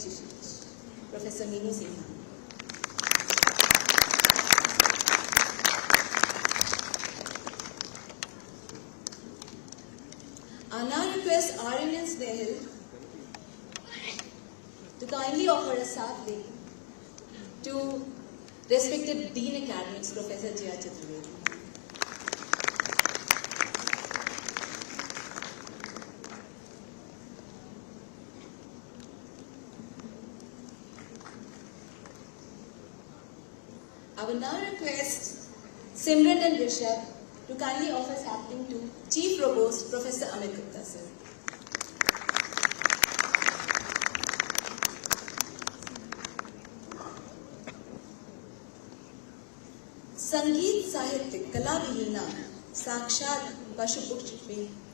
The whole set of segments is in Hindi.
AIMS Rishikesh, Professor Mini Sinha. I now request RNN Snehal to kindly offer a sadly to respected Dean Academics, Professor Jaya Chaturvedi. I will now request Simran and Rishabh to kindly offer sapling to Chief Provost, Professor Amit Gupta, sir. संगीत साहित्य कला विहीना साक्षात पशुपुक्ष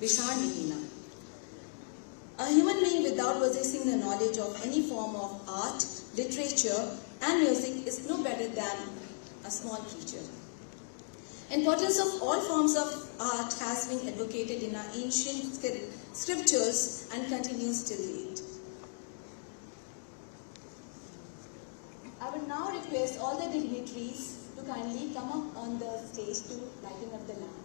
विषाण विहीना. A human being without possessing the knowledge of any form of art, literature and music is no better than a small creature. Importance of all forms of art has been advocated in our ancient scriptures and continues till date. I will now request all the dignitaries to kindly come up on the stage to lighten up the lamp.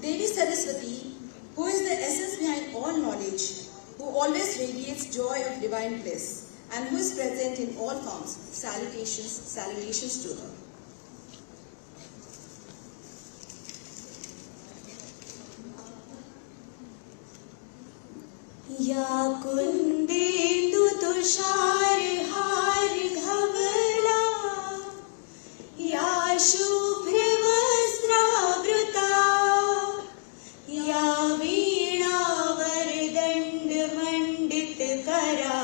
Devi Saraswati, who is the essence behind all knowledge, who always radiates joy of divine bliss, and who is present in all forms, salutations to her. Ya kundendu tushar har dhawla, ya shubhra vastravrita, ya veena vardand mandit kara,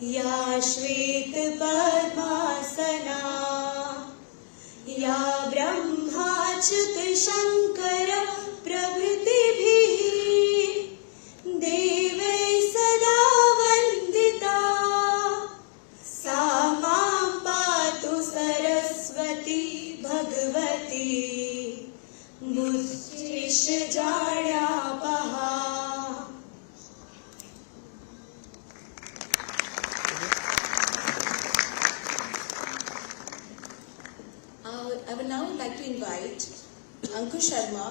ya shvet padmasana, ya brahmachut shankara pravritibhi देवे सदा वंदिता सा मां पातु Saraswati Bhagwati मुच्चिष जाड्यापहा. I would now like to invite Ankush Sharma,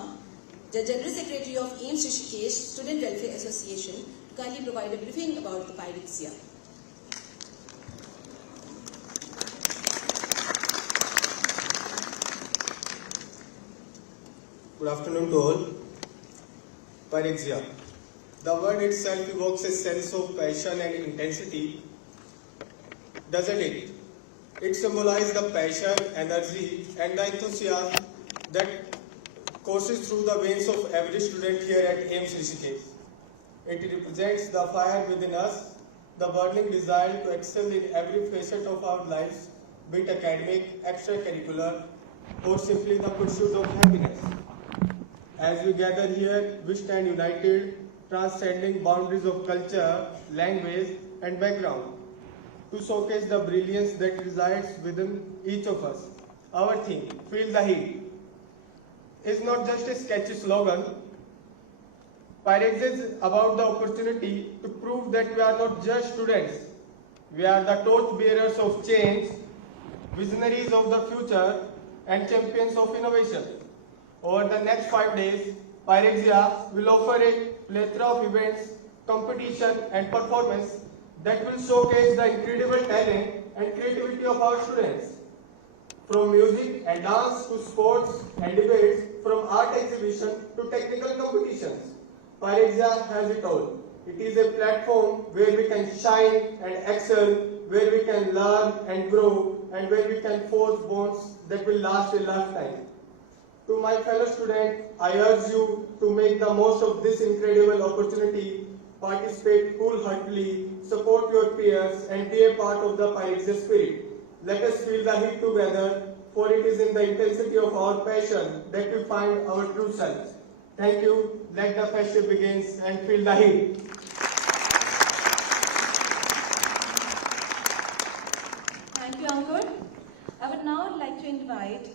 the General Secretary of AIMS Rishikesh Student Welfare Association, to kindly provide a briefing about the Pyrexia. Good afternoon to all. Pyrexia. The word itself evokes a sense of passion and intensity, doesn't it? It symbolizes the passion, energy and the enthusiasm that courses through the veins of every student here at AIMS Rishikesh. It represents the fire within us, the burning desire to excel in every facet of our lives, be it academic, extracurricular, or simply the pursuit of happiness. As we gather here, we stand united, transcending boundaries of culture, language, and background, to showcase the brilliance that resides within each of us. Our theme, Feel the Heat, is not just a sketchy slogan. Pyrexia is about the opportunity to prove that we are not just students. We are the torch bearers of change, visionaries of the future, and champions of innovation. Over the next 5 days, Pyrexia will offer a plethora of events, competition, and performance that will showcase the incredible talent and creativity of our students. From music and dance to sports and debates, from art exhibition to technical competitions, Pyrexia has it all. It is a platform where we can shine and excel, where we can learn and grow, and where we can forge bonds that will last a lifetime. To my fellow students, I urge you to make the most of this incredible opportunity, participate wholeheartedly, support your peers, and be a part of the Pyrexia spirit. Let us feel the heat together, for it is in the intensity of our passion that we find our true selves. Thank you. Let the festival begins and feel the heat. Thank you, Ankur. I would now like to invite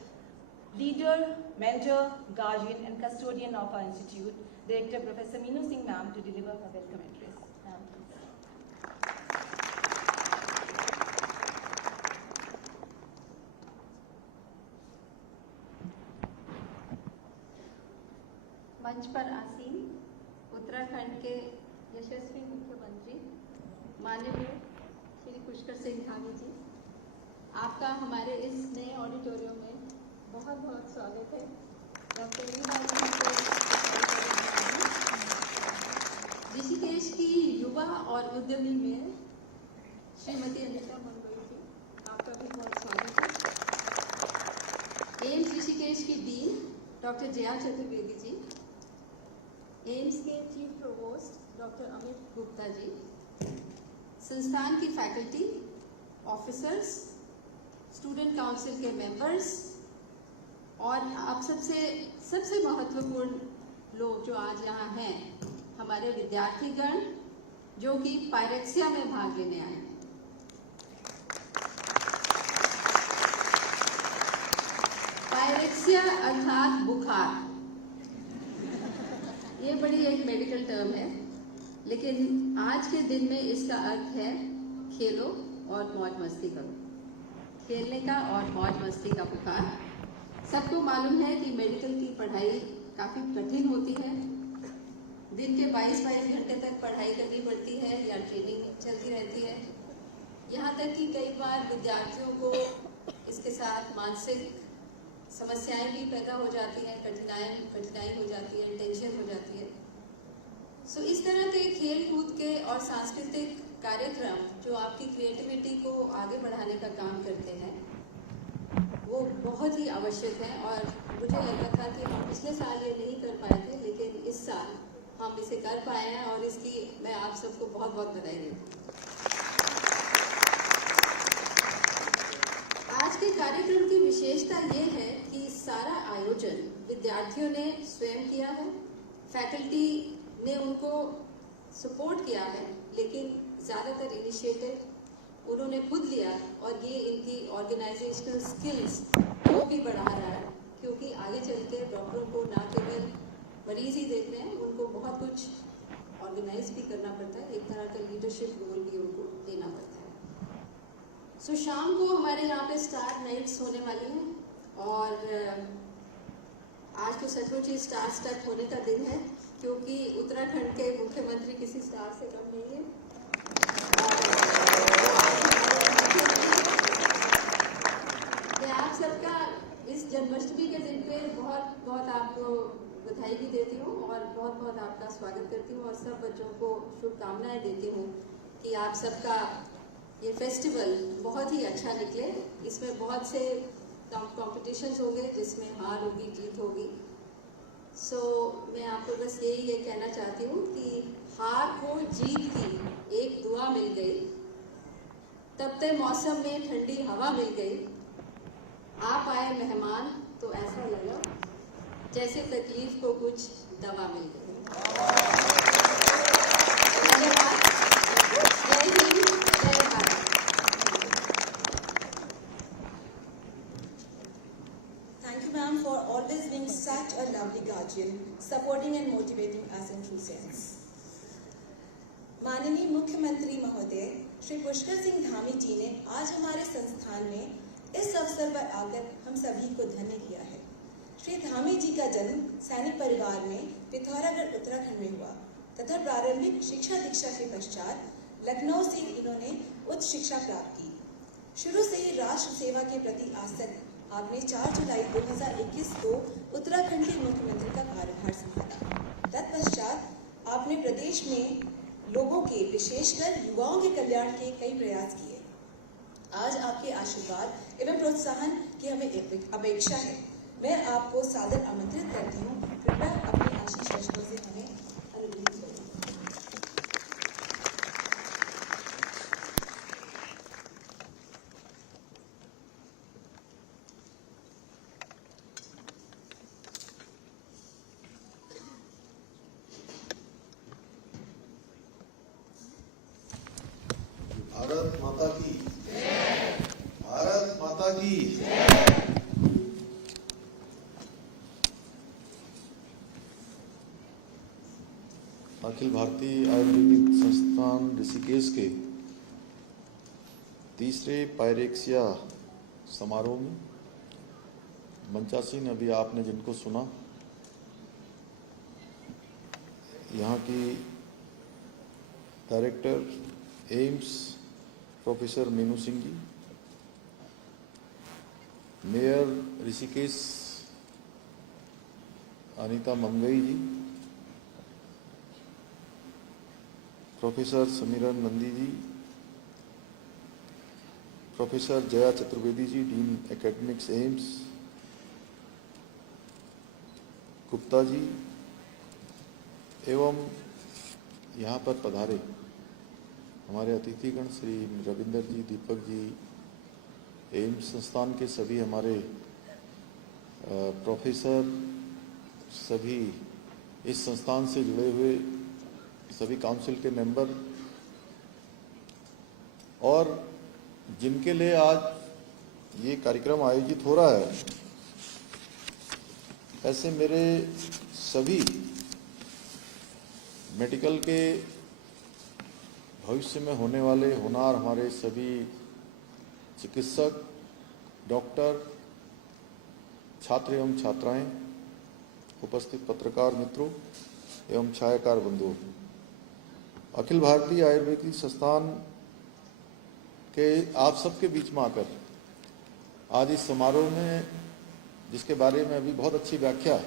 leader, mentor, guardian, and custodian of our institute, Director Professor Meenu Singh ma'am to deliver her welcome address. Ma'am, please. मंच पर आसीन उत्तराखंड के यशस्वी मुख्यमंत्री माननीय श्री पुष्कर सिंह धामी जी, आपका हमारे इस नए ऑडिटोरियम में बहुत बहुत स्वागत है। डॉक्टर ऋषिकेश की युवा और उद्यमी में श्रीमती अनिता मंगोई जी, आपका भी बहुत स्वागत है। एम्स ऋषिकेश की डीन डॉक्टर जया चतुर्वेदी जी, एम्स के chief provost doctor Amit Gupta ji, संस्थान की फैकल्टी, ऑफिसर्स, स्टूडेंट काउंसिल के मेंबर्स और आप सबसे महत्वपूर्ण लोग जो आज यहाँ हैं, हमारे विद्यार्थीगण जो कि पायरेक्सिया में भाग लेने आए हैं। पायरेक्सिया अर्थात बुखार, ये बड़ी एक मेडिकल टर्म है, लेकिन आज के दिन में इसका अर्थ है खेलो और मौज मस्ती करो। खेलने का और मौज मस्ती का बुखार। सबको मालूम है कि मेडिकल की पढ़ाई काफ़ी कठिन होती है। दिन के 22-22 घंटे तक पढ़ाई करनी पड़ती है या ट्रेनिंग चलती रहती है। यहाँ तक कि कई बार विद्यार्थियों को इसके साथ मानसिक समस्याएं भी पैदा हो जाती हैं, कठिनाई हो जाती है, टेंशन हो जाती है। सो इस तरह के खेल कूद के और सांस्कृतिक कार्यक्रम जो आपकी क्रिएटिविटी को आगे बढ़ाने का काम करते हैं, वो बहुत ही आवश्यक है। और मुझे लगता था कि हम पिछले साल ये नहीं कर पाए थे, लेकिन इस साल हम इसे कर पाए हैं और इसकी मैं आप सबको बहुत बहुत बधाई देती हूँ। आज के कार्यक्रम की विशेषता ये है कि सारा आयोजन विद्यार्थियों ने स्वयं किया है, फैकल्टी ने उनको सपोर्ट किया है, लेकिन ज़्यादातर इनिशिएटिव उन्होंने खुद लिया और ये इनकी ऑर्गेनाइजेशनल स्किल्स को भी बढ़ा रहा है, क्योंकि आगे चल के डॉक्टरों को ना केवल मरीज ही देख रहे हैं, उनको बहुत कुछ ऑर्गेनाइज भी करना पड़ता है, एक तरह का लीडरशिप रोल भी उनको लेना पड़ता है। सो शाम को हमारे यहाँ पे स्टार नाइट्स होने वाली हैं और आज तो सचमुच ही स्टार स्टक होने का दिन है, क्योंकि उत्तराखंड के मुख्यमंत्री किसी स्टार से कम नहीं है। मैं आप सबका इस जन्माष्टमी के दिन पे बहुत बहुत आपको बधाई भी देती हूँ और बहुत बहुत आपका स्वागत करती हूँ और सब बच्चों को शुभकामनाएं देती हूँ कि आप सबका ये फेस्टिवल बहुत ही अच्छा निकले। इसमें बहुत से कॉम्पिटिशन्स होंगे जिसमें हार होगी, जीत होगी। सो मैं आपको बस यही कहना चाहती हूँ कि हार को जीत की एक दुआ मिल गई, तपते मौसम में ठंडी हवा मिल गई, आप आए मेहमान तो ऐसा लगा जैसे तकलीफ को कुछ दवा मिल गई। धन्यवाद। जय हिंद, जय Bharat. Thank you, ma'am, for always being such a lovely guardian, supporting and motivating us in true sense. माननीय मुख्यमंत्री महोदय श्री पुष्कर सिंह धामी जी ने आज हमारे संस्थान में इस अवसर पर आकर हम सभी को धन्य किया है। श्री धामी जी का जन्म सैनिक परिवार में पिथौरागढ़ उत्तराखंड में हुआ तथा प्रारंभिक शिक्षा दीक्षा के पश्चात लखनऊ से इन्होंने उच्च शिक्षा प्राप्त की। शुरू से ही राष्ट्र सेवा के प्रति आसक्त आपने 4 जुलाई 2021 को उत्तराखंड के मुख्यमंत्री का कार्यभार संभाला। तत्पश्चात आपने प्रदेश में लोगों के, विशेषकर युवाओं के कल्याण के कई प्रयास किए। आज आपके आशीर्वाद एवं प्रोत्साहन की हमें अपेक्षा है। मैं आपको सादर आमंत्रित करती हूँ, कृपया अपने आशीष वचनों से हमें अनुग्रहित करें। भारत माता की जय। भारत माता की जय। अखिल भारतीय आयुर्वेदिक संस्थान ऋषिकेश के तीसरे पायरेक्सिया समारोह में मंचासीन अभी आपने जिनको सुना, यहाँ की director AIIMS professor Meenu Singh ji, mayor Rishikesh Anita Mangai ji, professor Samiran Nandi ji, professor Jaya Chaturvedi ji, dean academics AIIMS, Gupta ji, एवं यहाँ पर पधारे हमारे अतिथिगण श्री रविंदर जी, दीपक जी, एम्स संस्थान के सभी हमारे प्रोफेसर, सभी इस संस्थान से जुड़े हुए सभी काउंसिल के मेंबर और जिनके लिए आज ये कार्यक्रम आयोजित हो रहा है, ऐसे मेरे सभी मेडिकल के भविष्य में होने वाले होनहार हमारे सभी चिकित्सक, डॉक्टर, छात्र एवं छात्राएं, उपस्थित पत्रकार मित्रों एवं छायाकार बंधुओं, अखिल भारतीय आयुर्वेदिक संस्थान के आप सबके बीच में आकर आज इस समारोह में, जिसके बारे में अभी बहुत अच्छी व्याख्या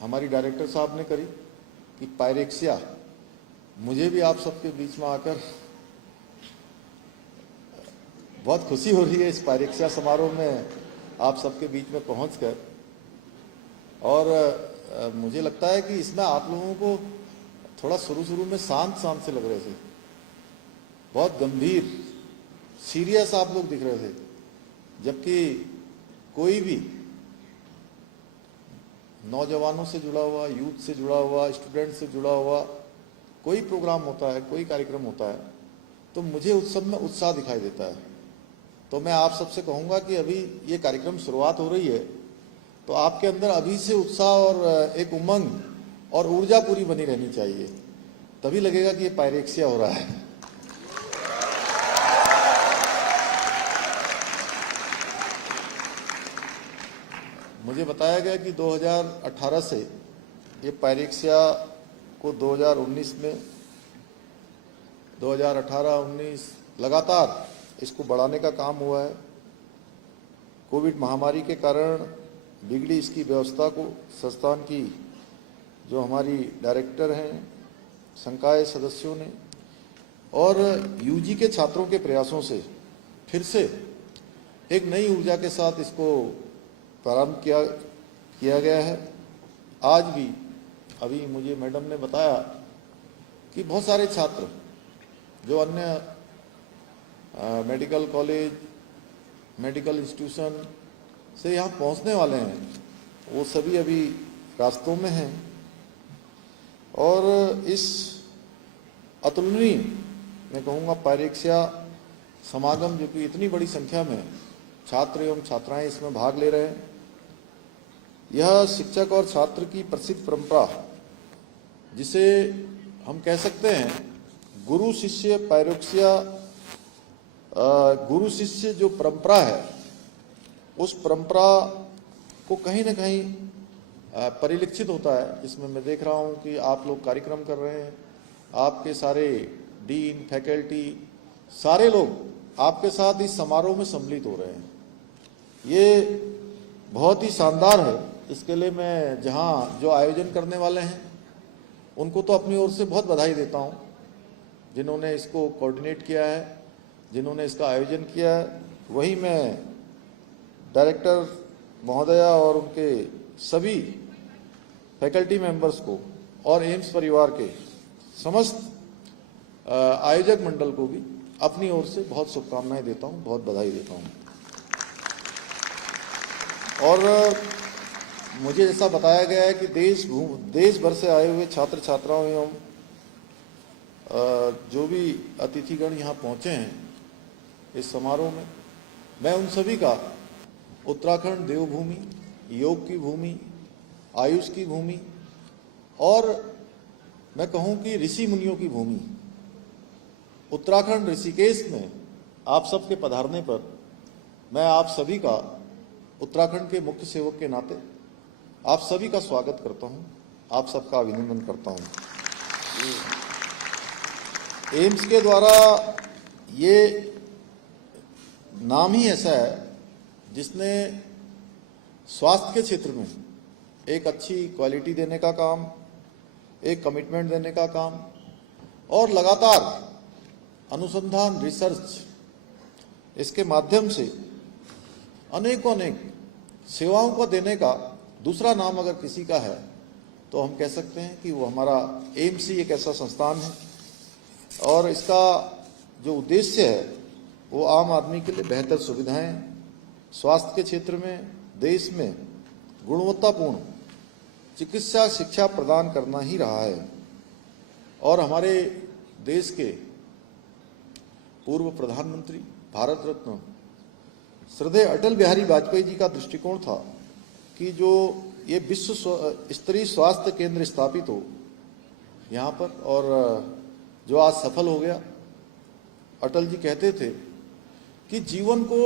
हमारी डायरेक्टर साहब ने करी कि पायरेक्सिया, मुझे भी आप सबके बीच में आकर बहुत खुशी हो रही है इस पायरेक्सिया समारोह में आप सबके बीच में पहुंचकर। और मुझे लगता है कि इसमें आप लोगों को थोड़ा शुरू में शांत से लग रहे थे, बहुत गंभीर सीरियस आप लोग दिख रहे थे, जबकि कोई भी नौजवानों से जुड़ा हुआ, यूथ से जुड़ा हुआ, स्टूडेंट से जुड़ा हुआ कोई प्रोग्राम होता है, कोई कार्यक्रम होता है, तो मुझे उस सब में उत्साह दिखाई देता है। तो मैं आप सबसे कहूंगा कि अभी ये कार्यक्रम शुरुआत हो रही है, तो आपके अंदर अभी से उत्साह और एक उमंग और ऊर्जा पूरी बनी रहनी चाहिए, तभी लगेगा कि ये पायरेक्सिया हो रहा है। मुझे बताया गया कि 2018 से ये पायरेक्सिया को 2019 में 2018-19 लगातार इसको बढ़ाने का काम हुआ है। कोविड महामारी के कारण बिगड़ी इसकी व्यवस्था को संस्थान की जो हमारी डायरेक्टर हैं, संकाय सदस्यों ने और यूजी के छात्रों के प्रयासों से फिर से एक नई ऊर्जा के साथ इसको प्रारंभ किया गया है। आज भी अभी मुझे मैडम ने बताया कि बहुत सारे छात्र जो अन्य मेडिकल कॉलेज, मेडिकल इंस्टीट्यूशन से यहाँ पहुँचने वाले हैं, वो सभी अभी रास्तों में हैं। और इस अतुलनीय, मैं कहूँगा, पायरेक्सिया समागम, जो कि इतनी बड़ी संख्या में छात्र एवं छात्राएं इसमें भाग ले रहे हैं, यह शिक्षक और छात्र की प्रसिद्ध परंपरा, जिसे हम कह सकते हैं गुरु शिष्य पायरेक्सिया, गुरु शिष्य जो परंपरा है, उस परंपरा को कहीं न कहीं परिलक्षित होता है। इसमें मैं देख रहा हूं कि आप लोग कार्यक्रम कर रहे हैं, आपके सारे डीन, फैकल्टी, सारे लोग आपके साथ इस समारोह में सम्मिलित हो रहे हैं। ये बहुत ही शानदार है। इसके लिए मैं जो आयोजन करने वाले हैं उनको तो अपनी ओर से बहुत बधाई देता हूं, जिन्होंने इसको कोऑर्डिनेट किया है, जिन्होंने इसका आयोजन किया है। वही मैं डायरेक्टर महोदया और उनके सभी फैकल्टी मेंबर्स को और एम्स परिवार के समस्त आयोजक मंडल को भी अपनी ओर से बहुत शुभकामनाएं देता हूं, बहुत बधाई देता हूं। और मुझे जैसा बताया गया है कि देश भर से आए हुए छात्र छात्राओं एवं जो भी अतिथिगण यहाँ पहुँचे हैं इस समारोह में, मैं उन सभी का उत्तराखंड देवभूमि, योग की भूमि, आयुष की भूमि और मैं कहूं कि ऋषि मुनियों की भूमि उत्तराखंड ऋषिकेश में आप सबके पधारने पर मैं आप सभी का उत्तराखंड के मुख्य सेवक के नाते आप सभी का स्वागत करता हूं, आप सबका अभिनंदन करता हूं। एम्स के द्वारा ये नाम ही ऐसा है जिसने स्वास्थ्य के क्षेत्र में एक अच्छी क्वालिटी देने का काम, एक कमिटमेंट देने का काम और लगातार अनुसंधान, रिसर्च, इसके माध्यम से अनेकों सेवाओं को देने का दूसरा नाम अगर किसी का है तो हम कह सकते हैं कि वो हमारा एम्स ही एक ऐसा संस्थान है। और इसका जो उद्देश्य है वो आम आदमी के लिए बेहतर सुविधाएं स्वास्थ्य के क्षेत्र में देश में गुणवत्तापूर्ण चिकित्सा शिक्षा प्रदान करना ही रहा है। और हमारे देश के पूर्व प्रधानमंत्री, भारत रत्न श्रद्धेय अटल बिहारी वाजपेयी जी का दृष्टिकोण था कि जो ये विश्व स्तरीय स्वास्थ्य केंद्र स्थापित हो यहाँ पर, और जो आज सफल हो गया। अटल जी कहते थे कि जीवन को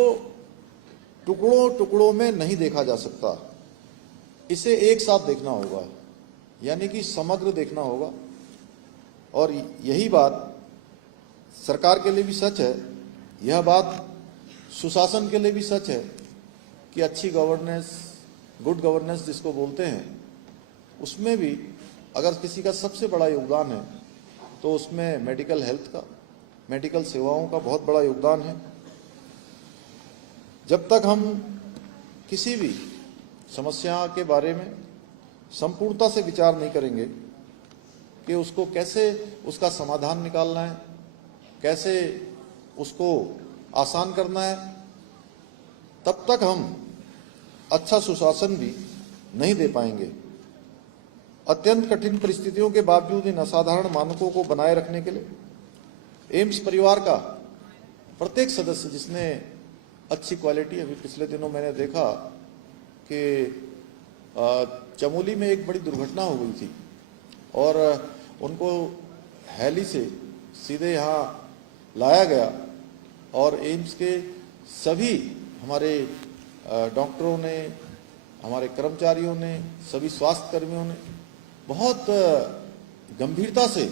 टुकड़ों टुकड़ों में नहीं देखा जा सकता, इसे एक साथ देखना होगा, यानी कि समग्र देखना होगा। और यही बात सरकार के लिए भी सच है, यह बात सुशासन के लिए भी सच है कि अच्छी गवर्नेंस, गुड गवर्नेंस जिसको बोलते हैं, उसमें भी अगर किसी का सबसे बड़ा योगदान है तो उसमें मेडिकल हेल्थ का, मेडिकल सेवाओं का बहुत बड़ा योगदान है। जब तक हम किसी भी समस्या के बारे में संपूर्णता से विचार नहीं करेंगे कि उसको कैसे उसका समाधान निकालना है, कैसे उसको आसान करना है, तब तक हम अच्छा सुशासन भी नहीं दे पाएंगे। अत्यंत कठिन परिस्थितियों के बावजूद इन असाधारण मानकों को बनाए रखने के लिए एम्स परिवार का प्रत्येक सदस्य जिसने अच्छी क्वालिटी, अभी पिछले दिनों मैंने देखा कि चमोली में एक बड़ी दुर्घटना हो गई थी और उनको हेली से सीधे यहाँ लाया गया और एम्स के सभी हमारे डॉक्टरों ने, हमारे कर्मचारियों ने, सभी स्वास्थ्य कर्मियों ने बहुत गंभीरता से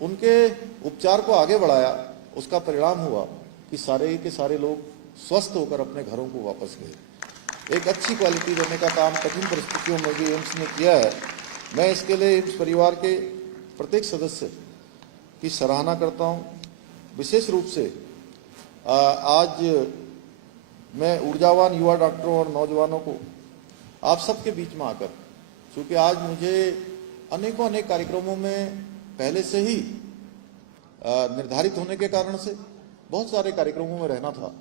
उनके उपचार को आगे बढ़ाया। उसका परिणाम हुआ कि सारे के सारे लोग स्वस्थ होकर अपने घरों को वापस गए। एक अच्छी क्वालिटी देने का काम कठिन परिस्थितियों में भी एम्स ने किया है। मैं इसके लिए एम्स परिवार के प्रत्येक सदस्य की सराहना करता हूं। विशेष रूप से आज मैं ऊर्जावान युवा डॉक्टरों और नौजवानों को आप सबके बीच में आकर, क्योंकि आज मुझे अनेक कार्यक्रमों में पहले से ही निर्धारित होने के कारण से बहुत सारे कार्यक्रमों में रहना था,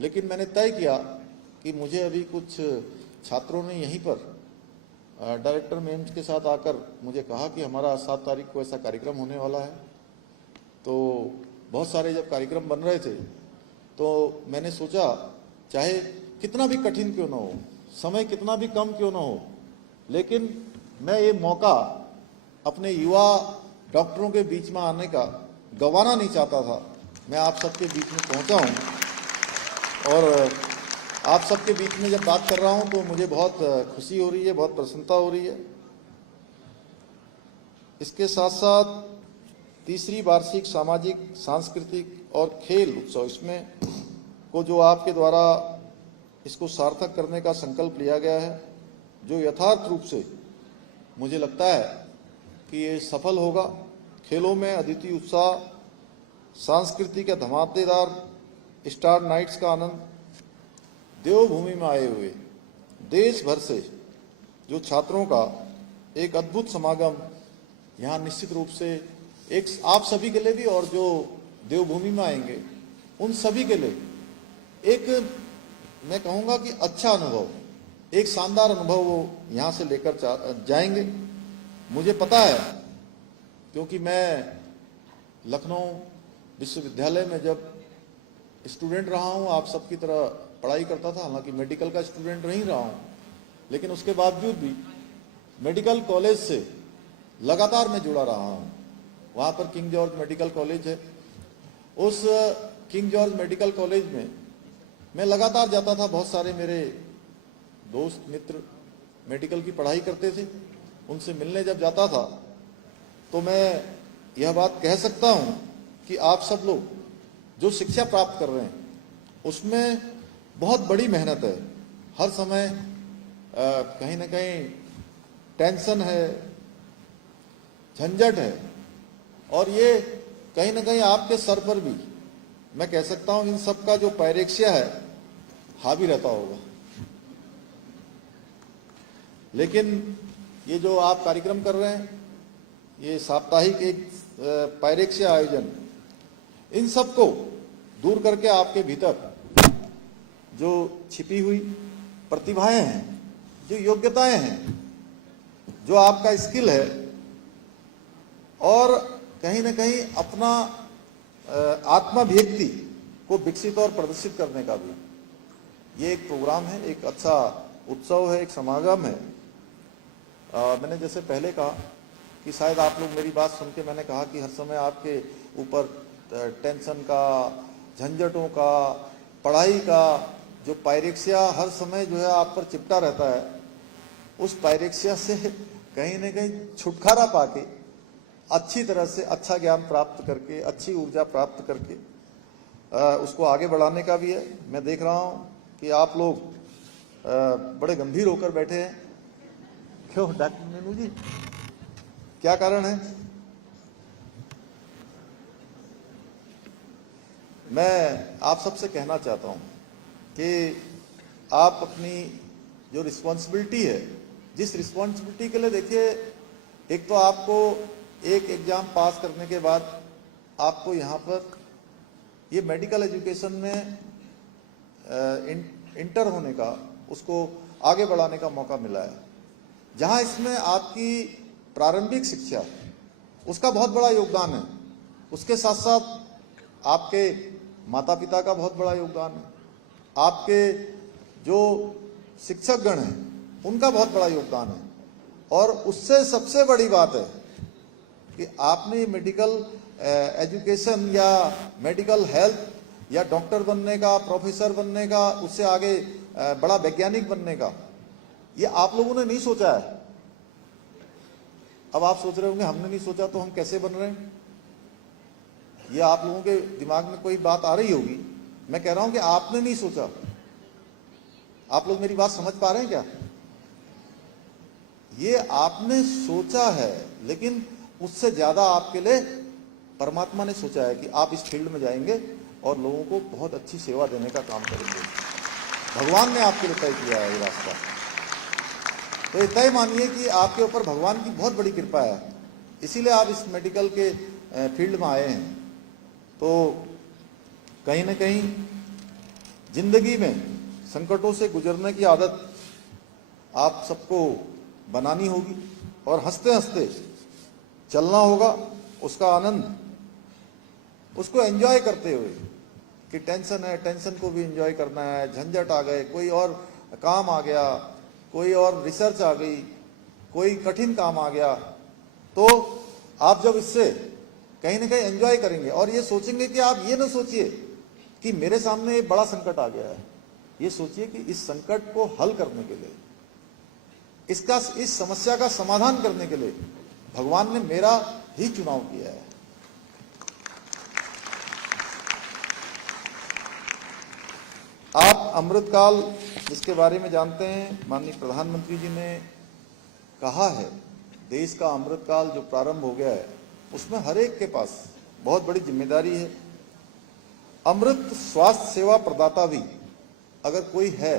लेकिन मैंने तय किया कि मुझे अभी कुछ छात्रों ने यहीं पर डायरेक्टर एम्स के साथ आकर मुझे कहा कि हमारा 7 तारीख को ऐसा कार्यक्रम होने वाला है। तो बहुत सारे जब कार्यक्रम बन रहे थे तो मैंने सोचा चाहे कितना भी कठिन क्यों ना हो, समय कितना भी कम क्यों ना हो, लेकिन मैं ये मौका अपने युवा डॉक्टरों के बीच में आने का गंवाना नहीं चाहता था। मैं आप सबके बीच में पहुंचा हूं और आप सबके बीच में जब बात कर रहा हूं तो मुझे बहुत खुशी हो रही है, बहुत प्रसन्नता हो रही है। इसके साथ साथ तीसरी वार्षिक सामाजिक, सांस्कृतिक और खेल उत्सव, इसमें को जो आपके द्वारा इसको सार्थक करने का संकल्प लिया गया है, जो यथार्थ रूप से मुझे लगता है कि ये सफल होगा। खेलों में अद्वितीय उत्साह, सांस्कृतिक धमाकेदार स्टार नाइट्स का आनंद, देवभूमि में आए हुए देश भर से जो छात्रों का एक अद्भुत समागम यहाँ निश्चित रूप से एक आप सभी के लिए भी और जो देवभूमि में आएंगे उन सभी के लिए एक, मैं कहूँगा कि अच्छा अनुभव, एक शानदार अनुभव वो यहाँ से लेकर जाएंगे। मुझे पता है क्योंकि मैं लखनऊ विश्वविद्यालय में जब स्टूडेंट रहा हूँ, आप सबकी तरह पढ़ाई करता था, हालांकि मेडिकल का स्टूडेंट नहीं रहा हूँ, लेकिन उसके बावजूद भी मेडिकल कॉलेज से लगातार मैं जुड़ा रहा हूँ। वहाँ पर किंग जॉर्ज मेडिकल कॉलेज है, उस किंग जॉर्ज मेडिकल कॉलेज में मैं लगातार जाता था। बहुत सारे मेरे दोस्त मित्र मेडिकल की पढ़ाई करते थे, उनसे मिलने जब जाता था तो मैं यह बात कह सकता हूँ कि आप सब लोग जो शिक्षा प्राप्त कर रहे हैं उसमें बहुत बड़ी मेहनत है। हर समय कहीं ना कहीं टेंशन है, झंझट है, और ये कहीं ना कहीं आपके सर पर भी मैं कह सकता हूं इन सब का जो पायरेक्सिया है हावी रहता होगा। लेकिन ये जो आप कार्यक्रम कर रहे हैं, ये साप्ताहिक एक पायरेक्सिया आयोजन, इन सब को दूर करके आपके भीतर जो छिपी हुई प्रतिभाएं हैं, जो योग्यताएं हैं, जो आपका स्किल है, और कहीं ना कहीं अपना आत्माभिव्यक्ति को विकसित और प्रदर्शित करने का भी ये एक प्रोग्राम है, एक अच्छा उत्सव है, एक समागम है। मैंने जैसे पहले कहा कि शायद आप लोग मेरी बात सुन के, मैंने कहा कि हर समय आपके ऊपर टेंशन का, झंझटों का, पढ़ाई का जो पायरेक्सिया हर समय जो है आप पर चिपटा रहता है, उस पायरेक्सिया से कहीं ना कहीं छुटकारा पाके अच्छी तरह से अच्छा ज्ञान प्राप्त करके, अच्छी ऊर्जा प्राप्त करके उसको आगे बढ़ाने का भी है। मैं देख रहा हूं कि आप लोग बड़े गंभीर होकर बैठे हैं। क्यों डॉक्टर मीनू जी, क्या कारण है? मैं आप सबसे कहना चाहता हूं कि आप अपनी जो रिस्पॉन्सिबिलिटी है, जिस रिस्पॉन्सिबिलिटी के लिए, देखिए, एक तो आपको एक एग्जाम पास करने के बाद आपको यहाँ पर ये मेडिकल एजुकेशन में इंटर होने का, उसको आगे बढ़ाने का मौका मिला है, जहाँ इसमें आपकी प्रारंभिक शिक्षा, उसका बहुत बड़ा योगदान है। उसके साथ साथ आपके माता पिता का बहुत बड़ा योगदान है, आपके जो शिक्षक गण हैं उनका बहुत बड़ा योगदान है, और उससे सबसे बड़ी बात है कि आपने मेडिकल एजुकेशन या मेडिकल हेल्थ या डॉक्टर बनने का, प्रोफेसर बनने का, उससे आगे बड़ा वैज्ञानिक बनने का, ये आप लोगों ने नहीं सोचा है। अब आप सोच रहे होंगे हमने नहीं सोचा तो हम कैसे बन रहे हैं, ये आप लोगों के दिमाग में कोई बात आ रही होगी। मैं कह रहा हूं कि आपने नहीं सोचा। आप लोग मेरी बात समझ पा रहे हैं क्या? ये आपने सोचा है, लेकिन उससे ज्यादा आपके लिए परमात्मा ने सोचा है कि आप इस फील्ड में जाएंगे और लोगों को बहुत अच्छी सेवा देने का काम करेंगे। भगवान ने आपके लिए तय किया है ये रास्ता, तो ये तय मानिए कि आपके ऊपर भगवान की बहुत बड़ी कृपा है, इसीलिए आप इस मेडिकल के फील्ड में आए हैं। तो कहीं ना कहीं जिंदगी में संकटों से गुजरने की आदत आप सबको बनानी होगी, और हंसते हंसते चलना होगा, उसका आनंद, उसको एंजॉय करते हुए, कि टेंशन है, टेंशन को भी एंजॉय करना है, झंझट आ गए, कोई और काम आ गया, कोई और रिसर्च आ गई, कोई कठिन काम आ गया, तो आप जब इससे कहीं ना कहीं एंजॉय करेंगे और ये सोचेंगे कि आप ये ना सोचिए कि मेरे सामने एक बड़ा संकट आ गया है, ये सोचिए कि इस संकट को हल करने के लिए, इस समस्या का समाधान करने के लिए भगवान ने मेरा ही चुनाव किया है। आप अमृतकाल जिसके बारे में जानते हैं, माननीय प्रधानमंत्री जी ने कहा है, देश का अमृतकाल जो प्रारंभ हो गया है उसमें हर एक के पास बहुत बड़ी जिम्मेदारी है। अमृत स्वास्थ्य सेवा प्रदाता भी अगर कोई है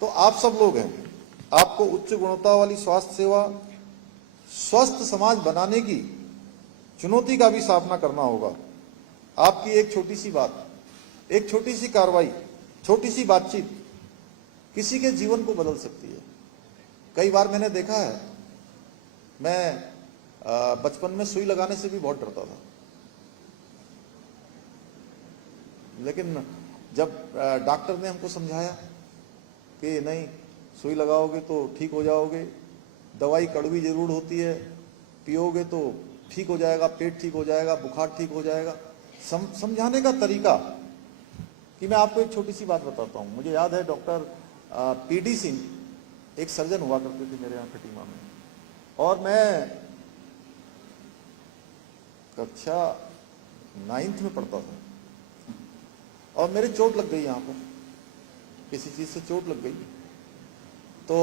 तो आप सब लोग हैं। आपको उच्च गुणवत्ता वाली स्वास्थ्य सेवा, स्वस्थ समाज बनाने की चुनौती का भी सामना करना होगा। आपकी एक छोटी सी बात, एक छोटी सी कार्रवाई, छोटी सी बातचीत किसी के जीवन को बदल सकती है। कई बार मैंने देखा है, मैं बचपन में सुई लगाने से भी बहुत डरता था, लेकिन जब डॉक्टर ने हमको समझाया कि नहीं, सुई लगाओगे तो ठीक हो जाओगे, दवाई कड़वी जरूर होती है, पियोगे तो ठीक हो जाएगा, पेट ठीक हो जाएगा, बुखार ठीक हो जाएगा। समझाने का तरीका कि मैं आपको एक छोटी सी बात बताता हूँ। मुझे याद है डॉक्टर पीडी सिंह एक सर्जन हुआ करते थे मेरे यहाँ खटीमा में, और मैं कक्षा 9th में पढ़ता था और मेरे चोट लग गई यहाँ पर, किसी चीज से चोट लग गई। तो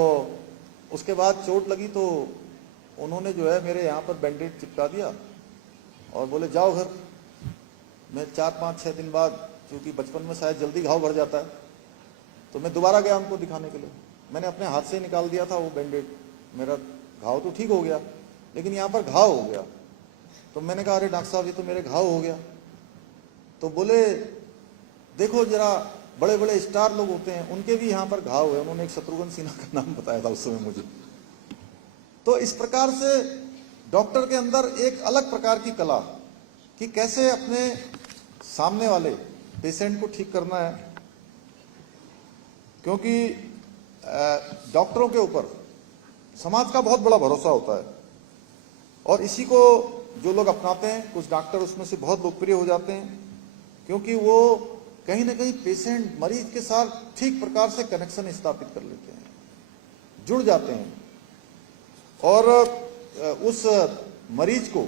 उसके बाद चोट लगी तो उन्होंने जो है मेरे यहाँ पर बैंडेज चिपका दिया और बोले जाओ घर। मैं 4-5-6 दिन बाद, क्योंकि बचपन में शायद जल्दी घाव भर जाता है, तो मैं दोबारा गया उनको दिखाने के लिए। मैंने अपने हाथ से निकाल दिया था वो बैंडेज, मेरा घाव तो ठीक हो गया लेकिन यहाँ पर घाव हो गया। तो मैंने कहा अरे डॉक्टर साहब ये तो मेरे घाव हो गया। तो बोले देखो जरा, बड़े बड़े स्टार लोग होते हैं उनके भी यहाँ पर घाव है। उन्होंने एक शत्रुघ्न सिन्हा का नाम बताया था उस समय मुझे। तो इस प्रकार से डॉक्टर के अंदर एक अलग प्रकार की कला कि कैसे अपने सामने वाले पेशेंट को ठीक करना है, क्योंकि डॉक्टरों के ऊपर समाज का बहुत बड़ा भरोसा होता है और इसी को जो लोग अपनाते हैं, कुछ डॉक्टर उसमें से बहुत लोकप्रिय हो जाते हैं, क्योंकि वो कहीं ना कहीं पेशेंट मरीज के साथ ठीक प्रकार से कनेक्शन स्थापित कर लेते हैं, जुड़ जाते हैं और उस मरीज को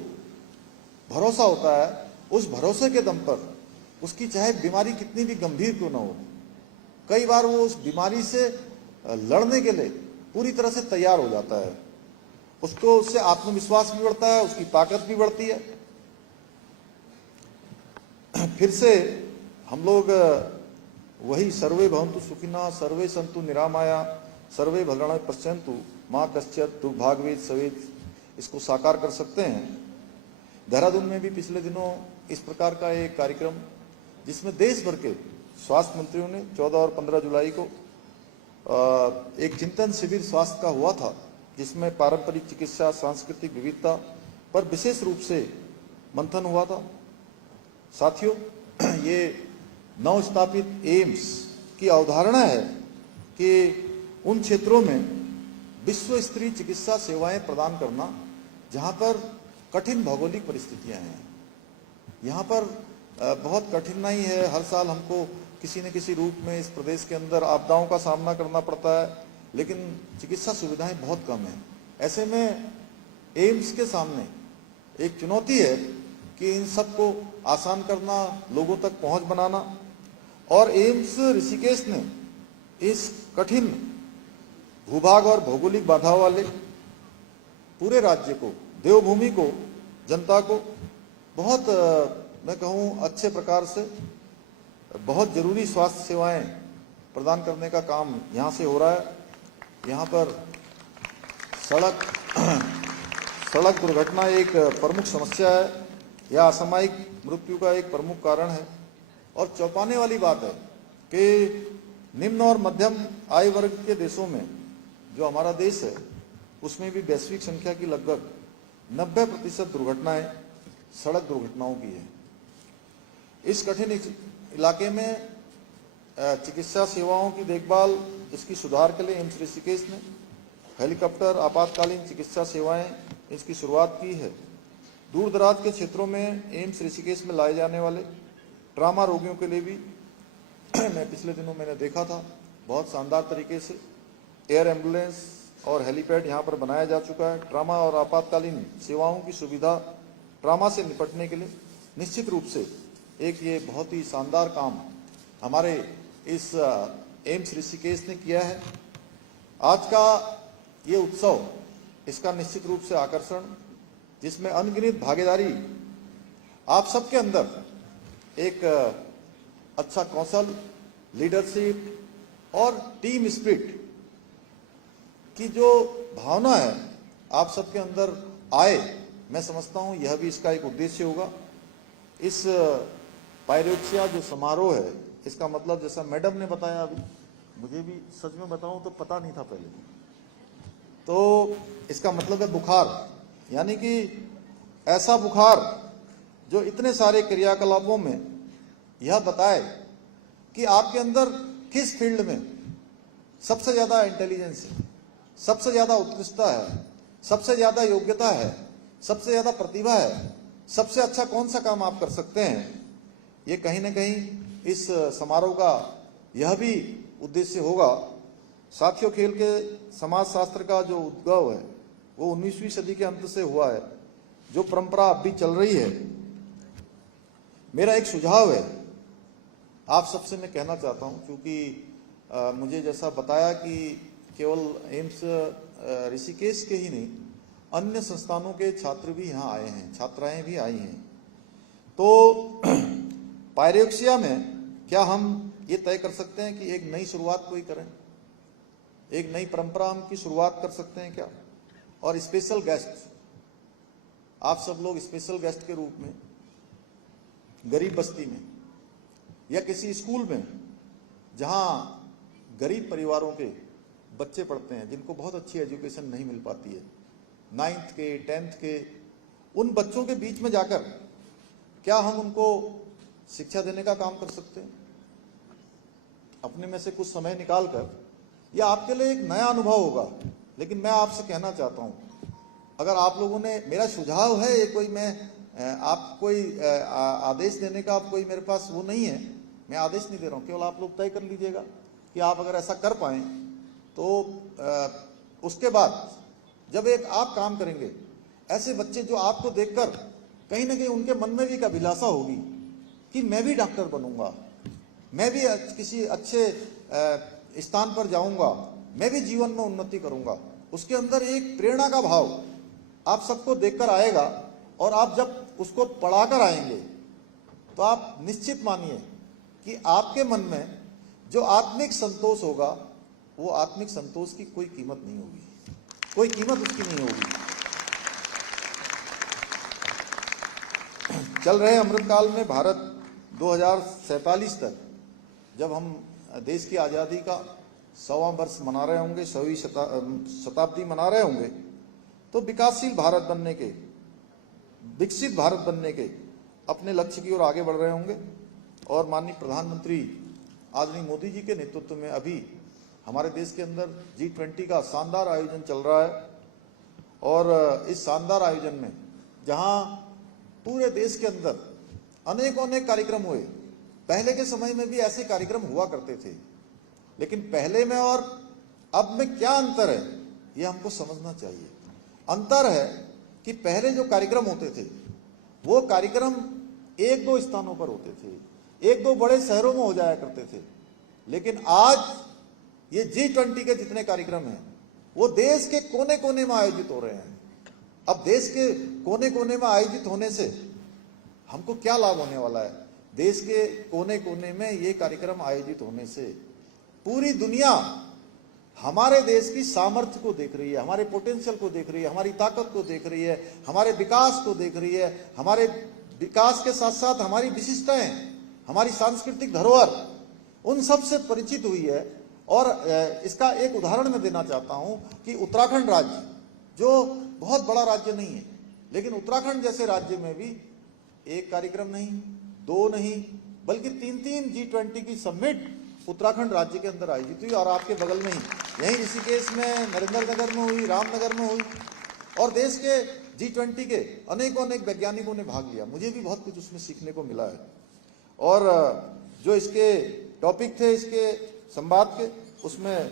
भरोसा होता है। उस भरोसे के दम पर उसकी चाहे बीमारी कितनी भी गंभीर क्यों ना हो, कई बार वो उस बीमारी से लड़ने के लिए पूरी तरह से तैयार हो जाता है। उसको उससे आत्मविश्वास भी बढ़ता है, उसकी ताकत भी बढ़ती है। फिर से हम लोग वही सर्वे भवन्तु सुखिनः सर्वे सन्तु निरामया सर्वे भद्राणि पश्यन्तु मां कश्चित् दुर्भाग्येत सवेत, इसको साकार कर सकते हैं। देहरादून में भी पिछले दिनों इस प्रकार का एक कार्यक्रम, जिसमें देश भर के स्वास्थ्य मंत्रियों ने 14 और 15 जुलाई को एक चिंतन शिविर स्वास्थ्य का हुआ था, जिसमें पारंपरिक चिकित्सा, सांस्कृतिक विविधता पर विशेष रूप से मंथन हुआ था। साथियों, ये नव स्थापित एम्स की अवधारणा है कि उन क्षेत्रों में विश्व स्तरीय चिकित्सा सेवाएं प्रदान करना जहां पर कठिन भौगोलिक परिस्थितियां हैं। यहाँ पर बहुत कठिनाई है, हर साल हमको किसी न किसी रूप में इस प्रदेश के अंदर आपदाओं का सामना करना पड़ता है, लेकिन चिकित्सा सुविधाएं बहुत कम हैं। ऐसे में एम्स के सामने एक चुनौती है कि इन सबको आसान करना, लोगों तक पहुंच बनाना। और एम्स ऋषिकेश ने इस कठिन भूभाग और भौगोलिक बाधाओं वाले पूरे राज्य को, देवभूमि को, जनता को बहुत, मैं कहूँ अच्छे प्रकार से बहुत जरूरी स्वास्थ्य सेवाएं प्रदान करने का काम यहाँ से हो रहा है। यहाँ पर सड़क दुर्घटना एक प्रमुख समस्या है, यह असामयिक मृत्यु का एक प्रमुख कारण है। और चौंकाने वाली बात है कि निम्न और मध्यम आय वर्ग के देशों में जो हमारा देश है, उसमें भी वैश्विक संख्या की लगभग 90% दुर्घटनाएं सड़क दुर्घटनाओं की है। इस कठिन इलाके में चिकित्सा सेवाओं की देखभाल, इसकी सुधार के लिए एम्स ऋषिकेश ने हेलीकॉप्टर आपातकालीन चिकित्सा सेवाएं इसकी शुरुआत की है। दूर दराज के क्षेत्रों में एम्स ऋषिकेश में लाए जाने वाले ट्रामा रोगियों के लिए भी मैं पिछले दिनों मैंने देखा था, बहुत शानदार तरीके से एयर एम्बुलेंस और हेलीपैड यहाँ पर बनाया जा चुका है। ट्रामा और आपातकालीन सेवाओं की सुविधा ट्रामा से निपटने के लिए निश्चित रूप से एक ये बहुत ही शानदार काम हमारे इस एम्स ऋषिकेश ने किया है। आज का ये उत्सव, इसका निश्चित रूप से आकर्षण, जिसमें अनगिनत भागीदारी, आप सबके अंदर एक अच्छा कौशल, लीडरशिप और टीम स्पिरिट की जो भावना है आप सबके अंदर आए, मैं समझता हूं यह भी इसका एक उद्देश्य होगा। इस पायरेक्सिया जो समारोह है, इसका मतलब जैसा मैडम ने बताया, अभी मुझे भी सच में बताऊं तो पता नहीं था पहले, तो इसका मतलब है बुखार, यानी कि ऐसा बुखार जो इतने सारे क्रियाकलापों में यह बताए कि आपके अंदर किस फील्ड में सबसे ज्यादा इंटेलिजेंस है, सबसे ज्यादा उत्कृष्टता है, सबसे ज्यादा योग्यता है, सबसे ज्यादा प्रतिभा है, सबसे अच्छा कौन सा काम आप कर सकते हैं, ये कहीं ना कहीं इस समारोह का यह भी उद्देश्य होगा। साथियों, खेल के समाज शास्त्र का जो उद्भव है वो 19वीं सदी के अंत से हुआ है। जो परंपरा अब भी चल रही है, मेरा एक सुझाव है आप सबसे मैं कहना चाहता हूं, क्योंकि मुझे जैसा बताया कि केवल एम्स ऋषिकेश के ही नहीं, अन्य संस्थानों के छात्र भी यहाँ आए हैं, छात्राएं भी आई हैं। तो पायरेक्सिया में क्या हम ये तय कर सकते हैं कि एक नई शुरुआत कोई करें, एक नई परंपरा हम की शुरुआत कर सकते हैं क्या? और स्पेशल गेस्ट, आप सब लोग स्पेशल गेस्ट के रूप में गरीब बस्ती में या किसी स्कूल में जहां गरीब परिवारों के बच्चे पढ़ते हैं, जिनको बहुत अच्छी एजुकेशन नहीं मिल पाती है, 9th के 10th के, उन बच्चों के बीच में जाकर क्या हम उनको शिक्षा देने का काम कर सकते हैं? अपने में से कुछ समय निकालकर। यह आपके लिए एक नया अनुभव होगा, लेकिन मैं आपसे कहना चाहता हूं, अगर आप लोगों ने, मेरा सुझाव है ये, कोई मैं आप कोई आदेश देने का आप कोई मेरे पास वो नहीं है, मैं आदेश नहीं दे रहा हूं, केवल आप लोग तय कर लीजिएगा कि आप अगर ऐसा कर पाए तो उसके बाद जब एक आप काम करेंगे, ऐसे बच्चे जो आपको देखकर कहीं ना कहीं उनके मन में भी एक अभिलाषा होगी कि मैं भी डॉक्टर बनूंगा, मैं भी किसी अच्छे स्थान पर जाऊंगा, मैं भी जीवन में उन्नति करूंगा, उसके अंदर एक प्रेरणा का भाव आप सबको देखकर आएगा। और आप जब उसको पढ़ाकर आएंगे तो आप निश्चित मानिए कि आपके मन में जो आत्मिक संतोष होगा, वो आत्मिक संतोष की कोई कीमत नहीं होगी, कोई कीमत उसकी नहीं होगी। चल रहे अमृतकाल में भारत 2047 तक, जब हम देश की आज़ादी का 100वां वर्ष मना रहे होंगे, 100वीं शताब्दी मना रहे होंगे, तो विकासशील भारत बनने के, विकसित भारत बनने के अपने लक्ष्य की ओर आगे बढ़ रहे होंगे। और माननीय प्रधानमंत्री आदरणीय मोदी जी के नेतृत्व में अभी हमारे देश के अंदर G20 का शानदार आयोजन चल रहा है। और इस शानदार आयोजन में जहां पूरे देश के अंदर अनेक कार्यक्रम हुए, पहले के समय में भी ऐसे कार्यक्रम हुआ करते थे, लेकिन पहले में और अब में क्या अंतर है ये हमको समझना चाहिए। अंतर है कि पहले जो कार्यक्रम होते थे वो कार्यक्रम 1-2 स्थानों पर होते थे, 1-2 बड़े शहरों में हो जाया करते थे, लेकिन आज ये G20 के जितने कार्यक्रम हैं वो देश के कोने कोने में आयोजित हो रहे हैं। अब देश के कोने कोने में आयोजित होने से हमको क्या लाभ होने वाला है? देश के कोने कोने में ये कार्यक्रम आयोजित होने से पूरी दुनिया हमारे देश की सामर्थ्य को देख रही है, हमारे पोटेंशियल को देख रही है, हमारी ताकत को देख रही है, हमारे विकास को देख रही है। हमारे विकास के साथ साथ हमारी विशिष्टताएं, हमारी सांस्कृतिक धरोहर, उन सब से परिचित हुई है। और इसका एक उदाहरण मैं देना चाहता हूं कि उत्तराखंड राज्य, जो बहुत बड़ा राज्य नहीं है, लेकिन उत्तराखंड जैसे राज्य में भी एक कार्यक्रम नहीं, 2 नहीं, बल्कि 3-3 G20 की समिट उत्तराखंड राज्य के अंदर आयोजित हुई। और आपके बगल में ही, यहीं ऋषिकेश में, नरेंद्र नगर में हुई, रामनगर में हुई, और देश के G20 के अनेक वैज्ञानिकों ने भाग लिया। मुझे भी बहुत कुछ उसमें सीखने को मिला है। और जो इसके टॉपिक थे, इसके संवाद के, उसमें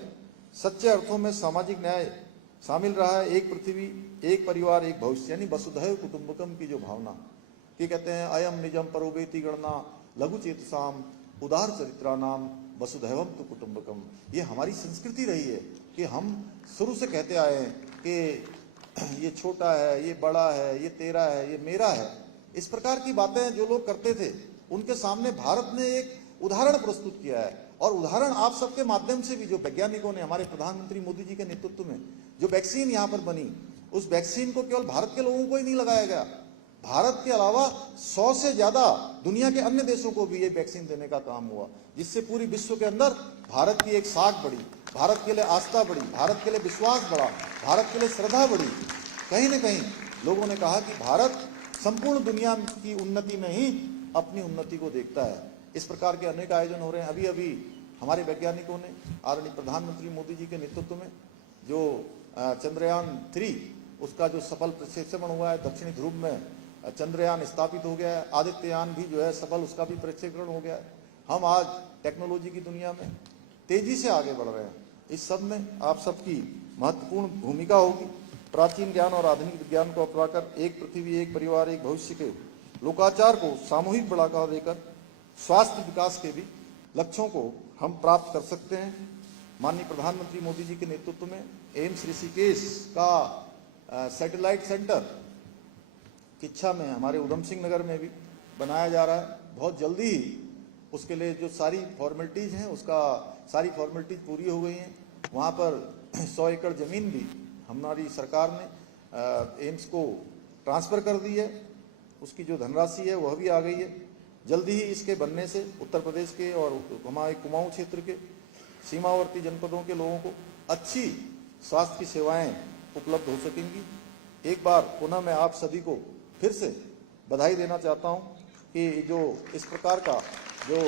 सच्चे अर्थों में सामाजिक न्याय शामिल रहा है। एक पृथ्वी, एक परिवार, एक भविष्य, यानी वसुधैव कुटुंबकम की जो भावना कि कहते हैं अयम निजम परोवेति गणना लघु चेतसाम उदार चरित्रा नाम वसुधैवम तो कुटुंबकम। ये हमारी संस्कृति रही है कि हम शुरू से कहते आए हैं कि ये छोटा है, ये बड़ा है, ये तेरा है, ये मेरा है। इस प्रकार की बातें जो लोग करते थे, उनके सामने भारत ने एक उदाहरण प्रस्तुत किया है। और उदाहरण आप सबके माध्यम से भी, जो वैज्ञानिकों ने, हमारे प्रधानमंत्री मोदी जी के नेतृत्व में जो वैक्सीन यहाँ पर बनी, उस वैक्सीन को केवल भारत के लोगों को ही नहीं लगाया गया, भारत के अलावा 100 से ज्यादा दुनिया के अन्य देशों को भी ये वैक्सीन देने का काम हुआ, जिससे पूरी विश्व के अंदर भारत की एक साख बढ़ी, भारत के लिए आस्था बढ़ी, भारत के लिए विश्वास बढ़ा, भारत के लिए श्रद्धा बढ़ी। कहीं न कहीं लोगों ने कहा कि भारत संपूर्ण दुनिया की उन्नति में ही अपनी उन्नति को देखता है। इस प्रकार के अनेक आयोजन हो रहे हैं। अभी अभी हमारे वैज्ञानिकों ने आदरणीय प्रधानमंत्री मोदी जी के नेतृत्व में जो चंद्रयान 3 उसका जो सफल प्रक्षेपण हुआ है, दक्षिणी ध्रुव में चंद्रयान स्थापित हो गया है, आदित्ययान भी जो है सफल, उसका भी प्रक्षेपण हो गया है। हम आज टेक्नोलॉजी की दुनिया में तेजी से आगे बढ़ रहे हैं। इस सब में आप सबकी महत्वपूर्ण भूमिका होगी। प्राचीन ज्ञान और आधुनिक विज्ञान को अपनाकर एक पृथ्वी, एक परिवार, एक भविष्य के लोकाचार को सामूहिक बढ़ावा देकर स्वास्थ्य विकास के भी लक्ष्यों को हम प्राप्त कर सकते हैं। माननीय प्रधानमंत्री मोदी जी के नेतृत्व में एम्स ऋषिकेश का सैटेलाइट सेंटर किच्छा में, हमारे उधम सिंह नगर में भी बनाया जा रहा है। बहुत जल्दी ही उसके लिए जो सारी फॉर्मेलिटीज़ हैं, उसका सारी फॉर्मेलिटीज़ पूरी हो गई हैं। वहाँ पर 100 एकड़ ज़मीन भी हमारी सरकार ने एम्स को ट्रांसफ़र कर दी है। उसकी जो धनराशि है वह भी आ गई है। जल्दी ही इसके बनने से उत्तर प्रदेश के और हमारे कुमाऊं क्षेत्र के सीमावर्ती जनपदों के लोगों को अच्छी स्वास्थ्य की सेवाएं उपलब्ध हो सकेंगी। एक बार पुनः मैं आप सभी को फिर से बधाई देना चाहता हूं कि जो इस प्रकार का जो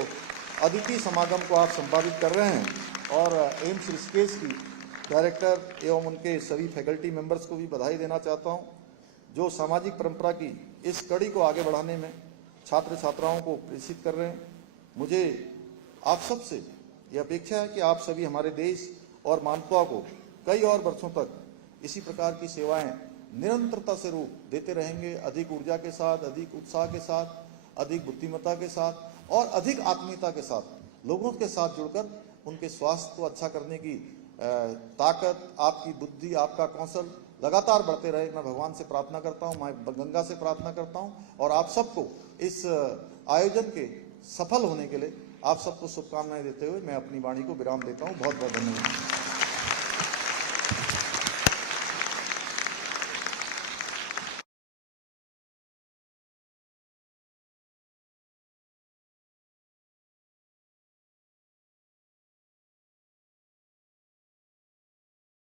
अतिथि समागम को आप संपादित कर रहे हैं, और एम्स ऋषिकेश की डायरेक्टर एवं उनके सभी फैकल्टी मेंबर्स को भी बधाई देना चाहता हूं, जो सामाजिक परंपरा की इस कड़ी को आगे बढ़ाने में छात्र छात्राओं को प्रेरित कर रहे हैं। मुझे आप सबसे यह अपेक्षा है कि आप सभी हमारे देश और मानवता को कई और वर्षों तक इसी प्रकार की सेवाएं निरंतरता से रूप देते रहेंगे, अधिक ऊर्जा के साथ, अधिक उत्साह के साथ, अधिक बुद्धिमत्ता के साथ और अधिक आत्मीयता के साथ लोगों के साथ जुड़कर उनके स्वास्थ्य को अच्छा करने की ताकत, आपकी बुद्धि, आपका कौशल लगातार बढ़ते रहे। मैं भगवान से प्रार्थना करता हूँ, मैं गंगा से प्रार्थना करता हूँ, और आप सबको इस आयोजन के सफल होने के लिए आप सबको शुभकामनाएं देते हुए मैं अपनी वाणी को विराम देता हूँ। बहुत बहुत धन्यवाद।